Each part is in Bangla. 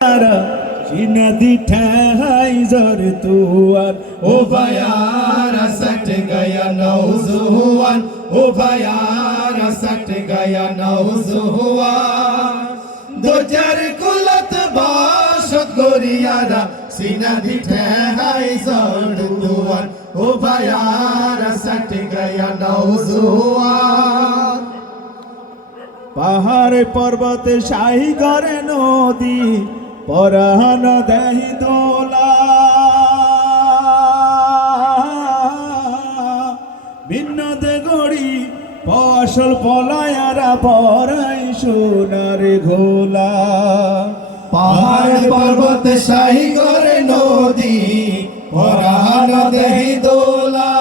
नदी ठहराई जर तुआर ओ भयारा सट गया नौजुवान ओ भयारा सट गया नौजुवान दो चार कुलत बाशत गोरियारा सीना दी ठहराई जर तुआर ओ भयारा सट गया नौजुवान पहाड़ पर्वत शाही करे नदी পরাণ দেহি দোলা ভিন্নদে গড়ি ফসল ফলায়ারা পরাই সোনার ঘোলা পাহাড় পর্বত শাহী করে নদী পরাণ দেহি দোলা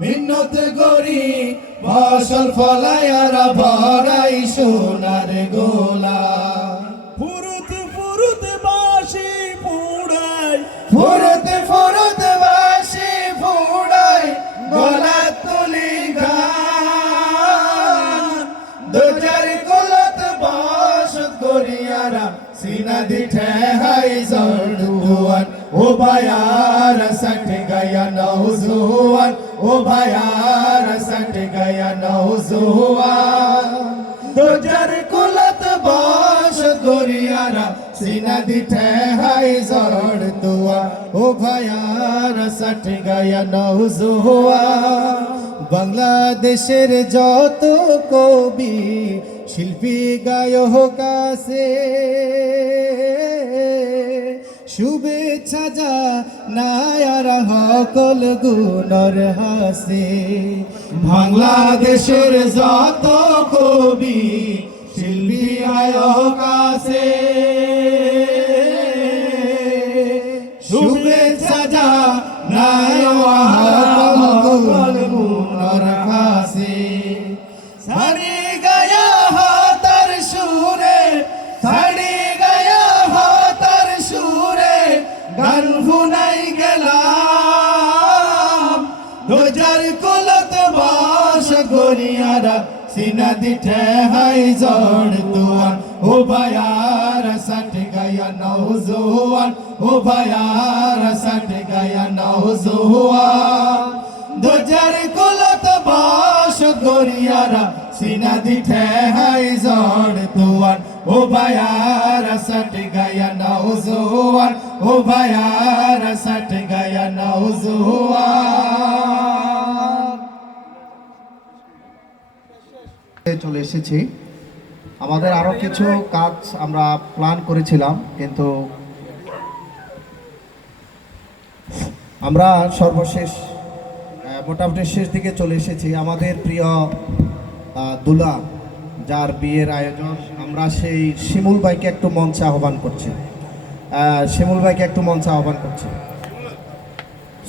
ভিন্নদে গড়ি ফসল ফলায়ারা ভরাই সোনার গোলা ফুরুত ফুরুত বাসি ফুড়াই ফুরুত ফুরুত বাসি ফুড়াই গলা তুলি গান দো চার কুলত বাসত গরিয়ারা सीना दिठे हाय जड़ुआन ओ भयार सट गया नौजुवान ओ भयार सट गया नौजुवान दो चार कुलत बाश गोरियारा सीना दिठे हाय जड़ुआन ओ भयार सट गया नौजुवान বাংলাদেশের যত কবি শিল্পী গায়ক আছে শুভেচ্ছা জানায়ারা সকল গুণর হাসে বাংলাদেশের যত কবি শিল্পী গায়ক আছে শুভেচ্ছা জানায়ারা সকল গুণর হাসে সারি গায়া হাতার সুরে সারি গায়া হাতার সুরে গান শুনাই গেলাম দো চার কুলত বাস গরিয়ারা सीना दिठे हाय जोड़ तुआन ओ भयार सट गया नौजुवान ओ भयार सट गया नौजुवान दो चार कुलत बाश गोरियारा सीना दिठे हाय जोड़ तुआन ओ भयार सट गया नौजुवान ओ भयार सट गया नौजुवान চলে এসেছি আমাদের আরো কিছু কাজ আমরা প্ল্যান করেছিলাম কিন্তু আমরা সর্বশেষ মোটামুটি শেষ দিকে চলে এসেছি আমাদের প্রিয় দুলা যার বিয়ের আয়োজন আমরা সেই শিমুল ভাইকে একটু মঞ্চে আহ্বান করছি শিমুল ভাইকে একটু মঞ্চে আহ্বান করছি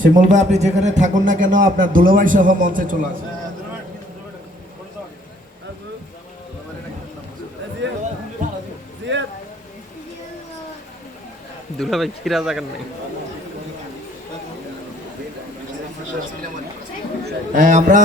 শিমুল ভাই আপনি যেখানে থাকুন না কেন আপনার দুলাভাই সহ মঞ্চে চলে আসুন দুলা ভাই কি রাজা কেন নাই আমরা